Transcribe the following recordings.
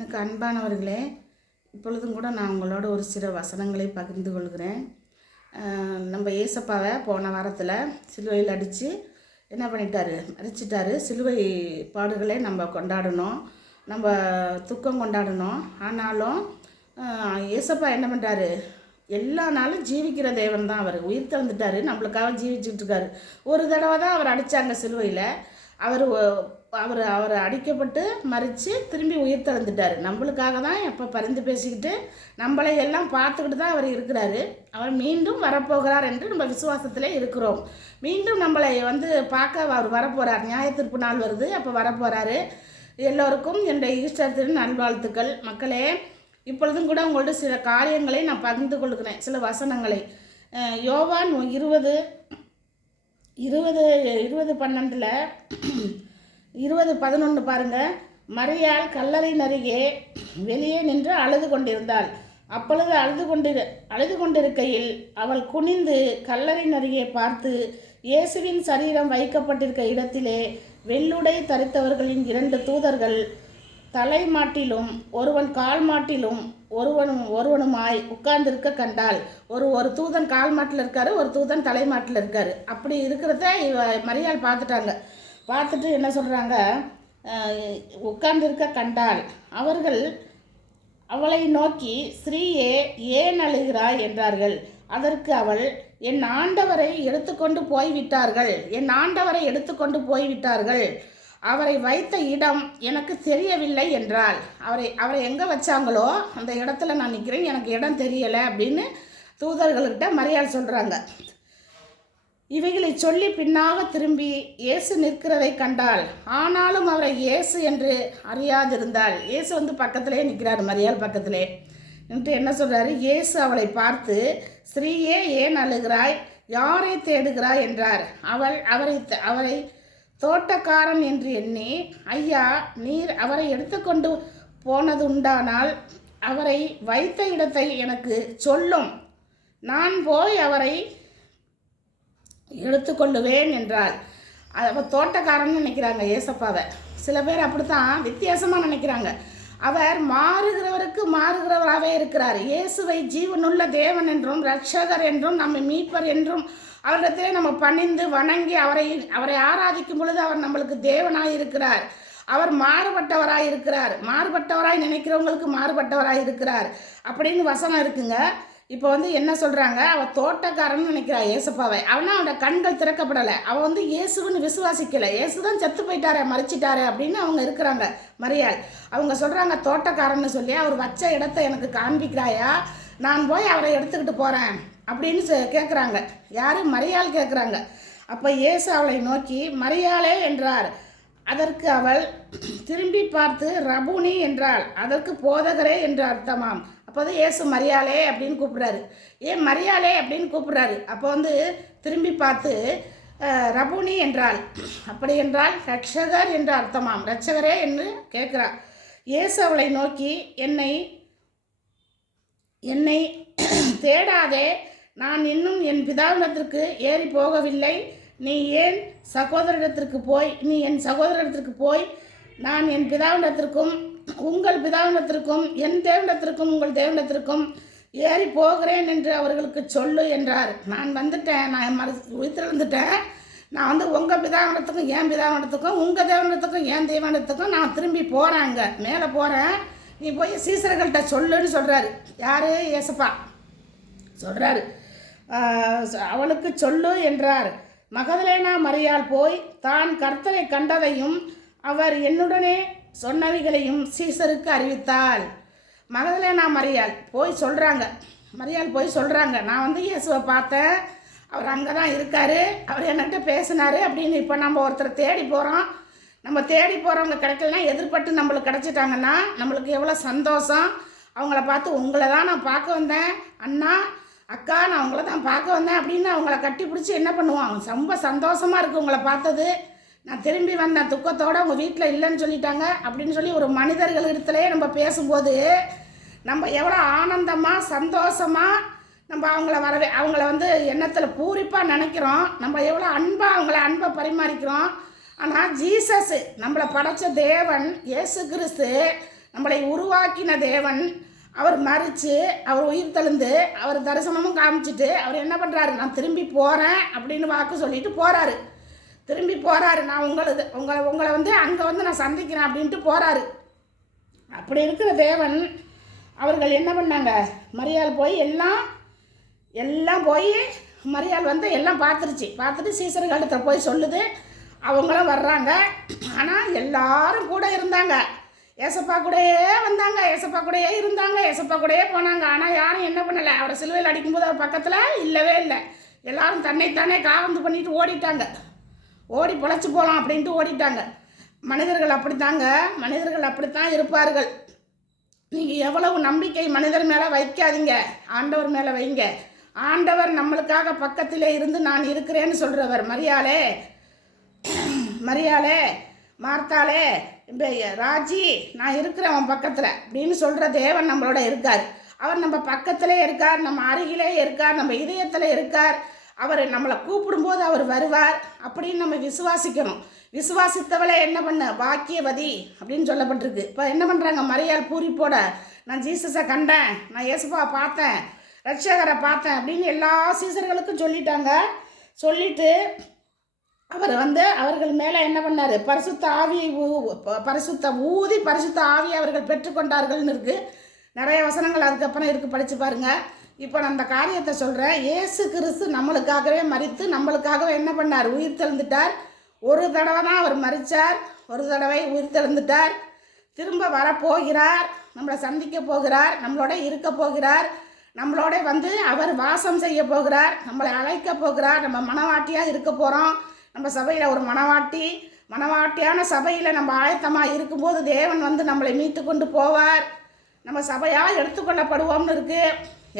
எனக்கு அன்பானவர்களே, இப்பொழுதும் கூட நான் உங்களோட ஒரு சில வசனங்களை பகிர்ந்து கொள்கிறேன். நம்ம ஏசப்பாவை போன வாரத்தில் சிலுவையில் அடித்து என்ன பண்ணிட்டாரு, மறிச்சிட்டாரு. சிலுவை பாடுகளை நம்ம கொண்டாடணும், நம்ம துக்கம் கொண்டாடணும். ஆனாலும் ஏசப்பா என்ன பண்ணுறாரு, எல்லா நாளும் ஜீவிக்கிற தேவன் தான். அவர் உயிர் திறந்துட்டார், நம்மளுக்காக ஜீவிச்சுட்டு இருக்காரு. ஒரு தடவை தான் அவர் அடித்தாங்க சிலுவையில். அவர் அவர் அவர் அடிக்கப்பட்டு மறித்து திரும்பி உயிர் திறந்துட்டார். நம்மளுக்காக தான் எப்போ பரிந்து பேசிக்கிட்டு நம்மளை எல்லாம் பார்த்துக்கிட்டு தான் அவர் இருக்கிறாரு. அவர் மீண்டும் வரப்போகிறார் என்று நம்ம விசுவாசத்தில் இருக்கிறோம். மீண்டும் நம்மளை பார்க்க அவர் வரப்போகிறார். நியாயத்தீர்ப்பு நாள் வருது, அப்போ வரப்போகிறாரு. எல்லோருக்கும் என்னுடைய ஈஸ்டர் நல்வாழ்த்துக்கள். மக்களே, இப்பொழுதும் கூட உங்கள்ட்ட சில காரியங்களை நான் பகிர்ந்து கொள்கிறேன், சில வசனங்களை. யோவான் 20:12 20:11 பாருங்கள். மரியாள் கல்லறையின் அருகே வெளியே நின்று அழுது கொண்டிருந்தாள். அப்பொழுது அழுது கொண்டிருக்கையில் அவள் குனிந்து கல்லறையின் அருகே பார்த்து, இயேசுவின் சரீரம் வைக்கப்பட்டிருக்க இடத்திலே வெள்ளுடை தரித்தவர்களின் 2 தூதர்கள் தலைமாட்டிலும் ஒருவன் கால் மாட்டிலும் ஒருவனுமாய் உட்கார்ந்திருக்க கண்டாள். ஒரு தூதன் கால் மாட்டில் இருக்காரு, ஒரு தூதன் தலைமாட்டில் இருக்காரு. அப்படி இருக்கிறத மரியாள் பார்த்துட்டாங்க. பார்த்துட்டு என்ன சொல்கிறாங்க, உட்கார்ந்திருக்க கண்டாள். அவர்கள் அவளை நோக்கி, ஸ்ரீயே, ஏன் அழுகிறாய் என்றார்கள். அதற்கு அவள், என் ஆண்டவரை எடுத்துக்கொண்டு போய்விட்டார்கள், அவரை வைத்த இடம் எனக்கு தெரியவில்லை என்றாள். அவரை எங்கே வச்சாங்களோ அந்த இடத்துல நான் நிற்கிறேன், எனக்கு இடம் தெரியலை அப்படின்னு தூதர்கள்கிட்ட மரியாள் சொல்கிறாங்க. இவைகளை சொல்லி பின்னாக திரும்பி இயேசு நிற்கிறதை கண்டாள். ஆனாலும் அவரை இயேசு என்று அறியாதிருந்தாள். இயேசு பக்கத்திலே நிற்கிறார், மரியாள் பக்கத்திலே என்று என்ன சொல்கிறாரு. இயேசு அவளை பார்த்து, ஸ்ரீயே, ஏன் அழுகிறாய், யாரை தேடுகிறாய் என்றார். அவரை தோட்டக்காரன் என்று எண்ணி, ஐயா, நீர் அவரை எடுத்துக்கொண்டு போனதுண்டானால் அவரை வைத்த இடத்தை எனக்கு சொல்லும், நான் போய் அவரை எடுத்துக்கொள்ளுவேன் என்றாள். அவள் தோட்டக்காரன்னு நினைக்கிறாங்க ஏசப்பாவை. சில பேர் அப்படித்தான் வித்தியாசமாக நினைக்கிறாங்க. அவர் மாறுகிறவராகவே இருக்கிறார். இயேசுவை ஜீவனுள்ள தேவன் என்றும் இரட்சகர் என்றும் நம்ம மீட்பர் என்றும் அவரிடத்திலே நம்ம பணிந்து வணங்கி அவரை ஆராதிக்கும் பொழுது அவர் நம்மளுக்கு தேவனாய் இருக்கிறார். அவர் மாறுபட்டவராய் இருக்கிறார். மாறுபட்டவராய் நினைக்கிறவங்களுக்கு மாறுபட்டவராய் இருக்கிறார் அப்படின்னு வசனம் இருக்குங்க. இப்போ என்ன சொல்கிறாங்க, அவள் தோட்டக்காரன்னு நினைக்கிறா ஏசப்பாவை. அவனோட கண்கள் திறக்கப்படலை. அவள் இயேசுன்னு விசுவாசிக்கலை. இயேசு தான் செத்து போயிட்டாரே, மறிச்சிட்டாரே அப்படின்னு அவங்க இருக்கிறாங்க மரியாள். அவங்க சொல்கிறாங்க, தோட்டக்காரன்னு சொல்லி அவர் வச்ச இடத்த எனக்கு காண்பிக்கிறாயா, நான் போய் அவரை எடுத்துக்கிட்டு போகிறேன் அப்படின்னு கேட்குறாங்க. யார்? மரியாள் கேட்குறாங்க. அப்போ இயேசு அவளை நோக்கி, மரியாளே என்றார். அதற்கு அவள் திரும்பி பார்த்து ரபூனி என்றாள். அதற்கு போதகரே என்று அர்த்தமாம். அப்போ இயேசு மரியாளே அப்படின்னு கூப்பிட்றாரு. ஏன் மரியாளே அப்படின்னு கூப்பிட்றாரு. அப்போ திரும்பி பார்த்து ரபூனி என்றாள். அப்படி என்றால் ரட்சகர் என்று அர்த்தமாம். ரட்சகரே என்று கேட்குறார். இயேசு அவளை நோக்கி, என்னை தேடாதே, நான் இன்னும் என் பிதாவிடத்திற்கு ஏறி போகவில்லை. நீ என் சகோதரிடத்திற்கு போய் நான் என் பிதாவிடத்திற்கும் உங்கள் பிதாவிடத்திற்கும் என் தேவனிடத்திற்கும் உங்கள் தேவனிடத்திற்கும் ஏறி போகிறேன் என்று அவர்களுக்கு சொல்லு என்றார். நான் உயிர்த்தெழுந்துட்டேன். நான் உங்கள் பிதாவிடத்துக்கும் என் பிதாவிடத்துக்கும் உங்கள் தேவனிடத்துக்கும் என் தேவனிடத்துக்கும் நான் திரும்பி போகிறேங்க, மேலே போகிறேன். நீ போய் சீசர்கள்ட்ட சொல்லுன்னு சொல்கிறாரு. யார்? ஏசப்பா சொல்கிறாரு. அவளுக்கு சொல்லு என்றார். மகதலேனா மரியாள் போய் தான் கர்த்தரை கண்டதையும் அவர் என்னுடனே சொன்னவைகளையும் சீசருக்கு அறிவித்தாள். மகதலேனா மரியாள் போய் சொல்கிறாங்க, நான் இயேசுவை பார்த்தேன், அவர் அங்கே தான் இருக்கார், அவர் என்கிட்ட பேசினார் அப்படின்னு. இப்போ நம்ம ஒருத்தரை தேடி போகிறோம். நம்ம தேடி போகிறவங்க கிடைக்கலனா, எதிர்பட்டு நம்மளுக்கு கிடச்சிட்டாங்கன்னா நம்மளுக்கு எவ்வளோ சந்தோஷம். அவங்கள பார்த்து, உங்களை தான் நான் பார்க்க வந்தேன் அண்ணா, அக்கா, நான் உங்களை தான் பார்க்க வந்தேன் அப்படின்னு அவங்கள கட்டி பிடிச்சி என்ன பண்ணுவான், ரொம்ப சந்தோஷமாக இருக்குது உங்களை பார்த்தது. நான் திரும்பி வந்தேன் துக்கத்தோடு, உங்கள் வீட்டில் இல்லைன்னு சொல்லிட்டாங்க அப்படின்னு சொல்லி ஒரு மனிதர்கள் இடத்துலையே நம்ம பேசும்போது நம்ம எவ்வளோ ஆனந்தமாக சந்தோஷமாக நம்ம அவங்கள எண்ணத்தில் பூரிப்பாக நினைக்கிறோம். நம்ம எவ்வளோ அன்பை பரிமாறிக்கிறோம். ஆனால் ஜீசஸ் நம்மளை படைத்த தேவன் இயேசு கிறிஸ்து நம்மளை உருவாக்கின தேவன் அவர் மறித்து அவர் உயிர் தெழுந்து அவர் தரிசனமும் காமிச்சிட்டு அவர் என்ன பண்ணுறாரு, நான் திரும்பி போகிறேன் அப்படின்னு வாக்கு சொல்லிட்டு போகிறாரு. திரும்பி போகிறாரு, நான் உங்களை வந்து அங்கே வந்து நான் சந்திக்கிறேன் அப்படின்ட்டு போகிறாரு. அப்படி இருக்கிற தேவன் அவர்கள் என்ன பண்ணாங்க, மரியாள் போய் எல்லாம் போய் மரியாள் வந்து எல்லாம் பார்த்துட்டு சீசர்கள்ட்ட போய் சொல்லுது. அவங்களும் வர்றாங்க. ஆனால் எல்லாரும் கூட இருந்தாங்க. ஏசப்பா கூடயே வந்தாங்க, ஏசப்பா கூடயே இருந்தாங்க, ஏசப்பா கூடயே போனாங்க. ஆனால் யாரும் என்ன பண்ணலை, அவரை சிலுவையில் அடிக்கும்போது அவர் பக்கத்தில் இல்லவே இல்லை. எல்லாரும் தன்னைத்தானே காவந்து பண்ணிட்டு ஓடிட்டாங்க. ஓடி பொழைச்சி போகலாம் அப்படின்ட்டு ஓடிட்டாங்க. மனிதர்கள் அப்படித்தான் இருப்பார்கள். நீங்கள் எவ்வளவு நம்பிக்கை மனிதர் மேலே வைக்காதீங்க, ஆண்டவர் மேலே வைங்க. ஆண்டவர் நம்மளுக்காக பக்கத்திலே இருந்து நான் இருக்கிறேன்னு சொல்கிறவர். மரியாளே மார்த்தாளே ராஜி, நான் இருக்கிறேன் உன் பக்கத்தில் அப்படின்னு சொல்கிற தேவன் நம்மளோட இருக்கார். அவர் நம்ம பக்கத்திலே இருக்கார், நம்ம அருகிலே இருக்கார், நம்ம இதயத்தில் இருக்கார். அவர் நம்மளை கூப்பிடும்போது அவர் வருவார் அப்படின்னு நம்ம விசுவாசிக்கணும். விசுவாசித்தவளே என்ன பண்ண, பாக்கியவதி அப்படின்னு சொல்லப்பட்டிருக்கு. இப்போ என்ன பண்ணுறாங்க, மரியாள் பூரிப்போட நான் ஜீசஸை கண்டேன், நான் இயேசுவா பார்த்தேன், ரட்சகரை பார்த்தேன் அப்படின்னு எல்லா சீசர்களுக்கும் சொல்லிட்டாங்க. சொல்லிட்டு அவர் வந்து அவர்கள் மேலே என்ன பண்ணார், பரிசுத்த ஆவி அவர்கள் பெற்றுக்கொண்டார்கள்னு இருக்குது. நிறைய வசனங்கள் அதுக்கப்புறம் இருக்குது, படித்து பாருங்கள். இப்போ நான் அந்த காரியத்தை சொல்கிறேன். இயேசு கிறிஸ்து நம்மளுக்காகவே மரித்து நம்மளுக்காகவே என்ன பண்ணார், உயிர் தெழுந்துட்டார். ஒரு தடவை தான் அவர் மரித்தார், ஒரு தடவை உயிர் தெழுந்துட்டார். திரும்ப வரப்போகிறார், நம்மளை சந்திக்க போகிறார், நம்மளோட இருக்க போகிறார், நம்மளோட வந்து அவர் வாசம் செய்ய போகிறார், நம்மளை அழைக்க போகிறார். நம்ம மனவாட்டியாக இருக்க போகிறோம். நம்ம சபையில் ஒரு மனவாட்டியான சபையில் நம்ம ஆயத்தமாக இருக்கும்போது தேவன் வந்து நம்மளை மீட்டு கொண்டு போவார். நம்ம சபையாக எடுத்துக்கொள்ளப்படுவோம்னு இருக்குது.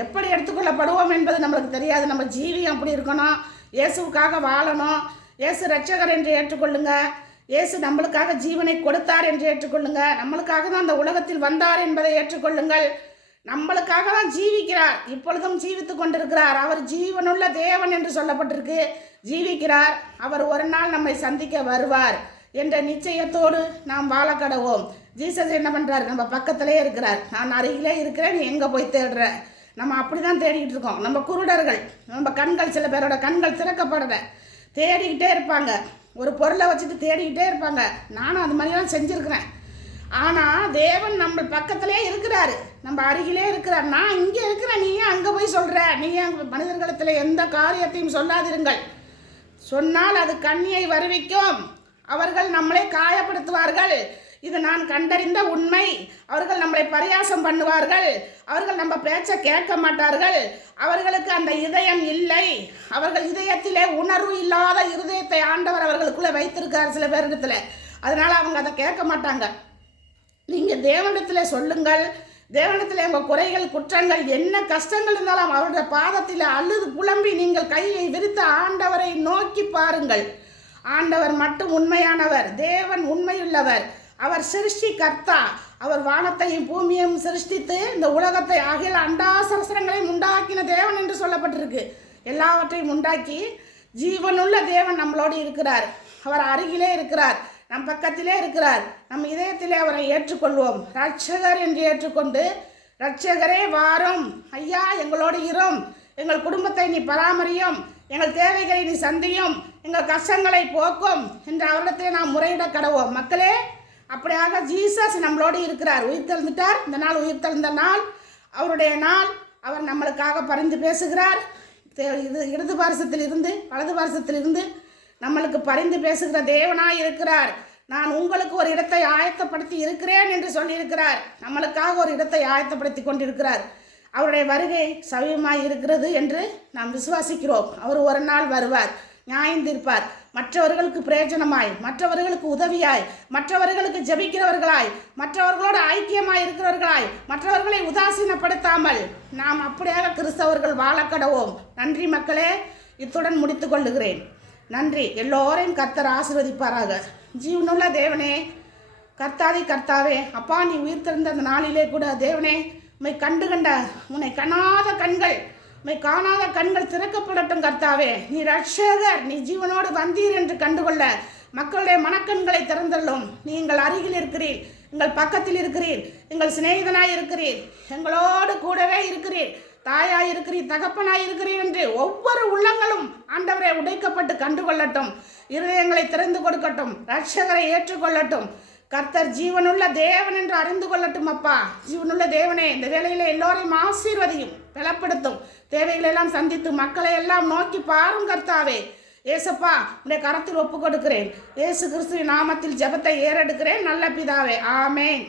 எப்படி எடுத்துக்கொள்ளப்படுவோம் என்பது நம்மளுக்கு தெரியாது. நம்ம ஜீவியம் அப்படி இருக்கணும், இயேசுவுக்காக வாழணும். இயேசு ரட்சகர் என்று ஏற்றுக்கொள்ளுங்க. இயேசு நம்மளுக்காக ஜீவனை கொடுத்தார் என்று ஏற்றுக்கொள்ளுங்க. நம்மளுக்காக தான் அந்த உலகத்தில் வந்தார் என்பதை ஏற்றுக்கொள்ளுங்கள். நம்மளுக்காக தான் ஜீவிக்கிறார், இப்பொழுதும் ஜீவித்து கொண்டிருக்கிறார். அவர் ஜீவனுள்ள தேவன் என்று சொல்லப்பட்டிருக்கு. ஜீவிக்கிறார். அவர் ஒரு நாள் நம்மை சந்திக்க வருவார் என்ற நிச்சயத்தோடு நாம் வாழ கடவோம். ஜீசஸ் என்ன பண்ணுறாரு, நம்ம பக்கத்திலே இருக்கிறார். நான் அருகிலே இருக்கிறேன், நீ எங்கே போய் தேடுற? நம்ம அப்படி தான் தேடிக்கிட்டு இருக்கோம். நம்ம குருடர்கள், நம்ம கண்கள், சில பேரோட கண்கள் திறக்கப்படலை, தேடிக்கிட்டே இருப்பாங்க. ஒரு பொருளை வச்சுட்டு தேடிக்கிட்டே இருப்பாங்க. நானும் அது மாதிரிலாம் செஞ்சுருக்கிறேன். ஆனால் தேவன் நம்ம பக்கத்திலே இருக்கிறாரு, நம்ம அருகிலே இருக்கிறார். நான் இங்கே இருக்கிறேன், நீ ஏன் அங்கே போய் சொல்கிற? நீ ஏன் மனிதர்களிடத்தில் எந்த காரியத்தையும் சொல்லாதிருங்கள். சொன்னால் அது கண்ணியை வருவிக்கும். அவர்கள் நம்மளை காயப்படுத்துவார்கள். இது நான் கண்டறிந்த உண்மை. அவர்கள் நம்மளை பரியாசம் பண்ணுவார்கள். அவர்கள் நம்ம பேச்சை கேட்க மாட்டார்கள். அவர்களுக்கு அந்த இதயம் இல்லை. அவர்கள் இதயத்திலே உணர்வு இல்லாத இருதயத்தை ஆண்டவர் அவர்களுக்குள்ளே வைத்திருக்கார் சில பேரிடத்துல. அதனால் அவங்க அதை கேட்க மாட்டாங்க. நீங்கள் தேவனிடத்தில் சொல்லுங்கள். தேவனிடத்தில் உங்கள் குறைகள், குற்றங்கள், என்ன கஷ்டங்கள் இருந்தாலும் அவருடைய பாதத்தில் அழுது புலம்பி நீங்கள் கையை விரித்து ஆண்டவரை நோக்கி பாருங்கள். ஆண்டவர் மட்டும் உண்மையானவர். தேவன் உண்மையுள்ளவர். அவர் சிருஷ்டி கர்த்தா. அவர் வானத்தையும் பூமியையும் சிருஷ்டித்து இந்த உலகத்தை அகில அண்டாசரசரங்களையும் உண்டாக்கின தேவன் என்று சொல்லப்பட்டிருக்கு. எல்லாவற்றையும் உண்டாக்கி ஜீவனுள்ள தேவன் நம்மளோடு இருக்கிறார். அவர் அருகிலே இருக்கிறார், நம் பக்கத்திலே இருக்கிறார். நம் இதயத்திலே அவரை ஏற்றுக்கொள்வோம். ரட்சகர் என்று ஏற்றுக்கொண்டு, ரட்சகரே வாரும் ஐயா, எங்களோடு இரும், எங்கள் குடும்பத்தை நீ பராமரியும், எங்கள் தேவைகளை நீ சந்தியும், எங்கள் கஷ்டங்களை போக்கும் என்று அவரிடத்திலே நாம் முறையிட கடவோம். மக்களே, அப்படியாக ஜீசஸ் நம்மளோடு இருக்கிறார். உயிர் தெழுந்துட்டார். இந்த நாள் உயிர் தெழுந்த நாள், அவருடைய நாள். அவர் நம்மளுக்காக பரிந்து பேசுகிறார். இது இடது பாரசத்தில் இருந்து வலது பாரசத்தில் இருந்து நம்மளுக்கு பரிந்து பேசுகிற தேவனாய் இருக்கிறார். நான் உங்களுக்கு ஒரு இடத்தை ஆயத்தப்படுத்தி இருக்கிறேன் என்று சொல்லியிருக்கிறார். நம்மளுக்காக ஒரு இடத்தை ஆயத்தப்படுத்தி கொண்டிருக்கிறார். அவருடைய வருகை சமீபமாய் இருக்கிறது என்று நாம் விசுவாசிக்கிறோம். அவர் ஒரு நாள் வருவார், நியாயந்தீர்ப்பார். மற்றவர்களுக்கு பிரயோஜனமாய், மற்றவர்களுக்கு உதவியாய், மற்றவர்களுக்கு ஜெபிக்கிறவர்களாய், மற்றவர்களோடு ஐக்கியமாய் இருக்கிறவர்களாய், மற்றவர்களை உதாசீனப்படுத்தாமல் நாம் அப்படியாக கிறிஸ்தவர்கள் வாழக்கடவோம். நன்றி மக்களே, இத்துடன் முடித்து கொள்ளுகிறேன். நன்றி. எல்லோரையும் கர்த்தர் ஆசீர்வதிப்பாராக. ஜீவனுள்ள தேவனே, கர்த்தாதி கர்த்தாவே, அப்பா, நீ உயிர் திறந்த அந்த நாளிலே கூட தேவனே, உம்மை கண்ட உன்னை காணாத கண்கள் திறக்கப்படட்டும் கர்த்தாவே. நீ ரட்சகர், நீ ஜீவனோடு வந்தீர் என்று கண்டுகொள்ள மக்களுடைய மனக்கண்களை திறந்தள்ளும். நீங்கள் அருகில் இருக்கிறீர். எங்கள் பக்கத்தில் இருக்கிறீர், எங்கள் சிநேகிதனாய் இருக்கிறீர், எங்களோடு கூடவே இருக்கிறீர், தாயாய் இருக்கிறீர், தகப்பனாய் இருக்கிறீர் என்று ஒவ்வொரு உள்ளங்களும் ஆண்டவரை உடைக்கப்பட்டு கண்டுகொள்ளட்டும். இருதயங்களை திறந்து கொடுக்கட்டும். இரட்சகரை ஏற்றுக்கொள்ளட்டும். கர்த்தர் ஜீவனுள்ள தேவன் என்று அறிந்து கொள்ளட்டும். அப்பா, ஜீவனுள்ள தேவனே, இந்த வேளையில எல்லோரையும் ஆசீர்வதியும், பலப்படுத்தும். தேவைகளை எல்லாம் சந்தித்து மக்களை எல்லாம் நோக்கி பாரும் கர்த்தாவே. ஏசப்பா, உடைய கரத்தில் ஒப்பு கொடுக்கிறேன். இயேசு கிறிஸ்துவின் நாமத்தில் ஜெபத்தை ஏறெடுக்கிறேன் நல்ல பிதாவே. ஆமேன்.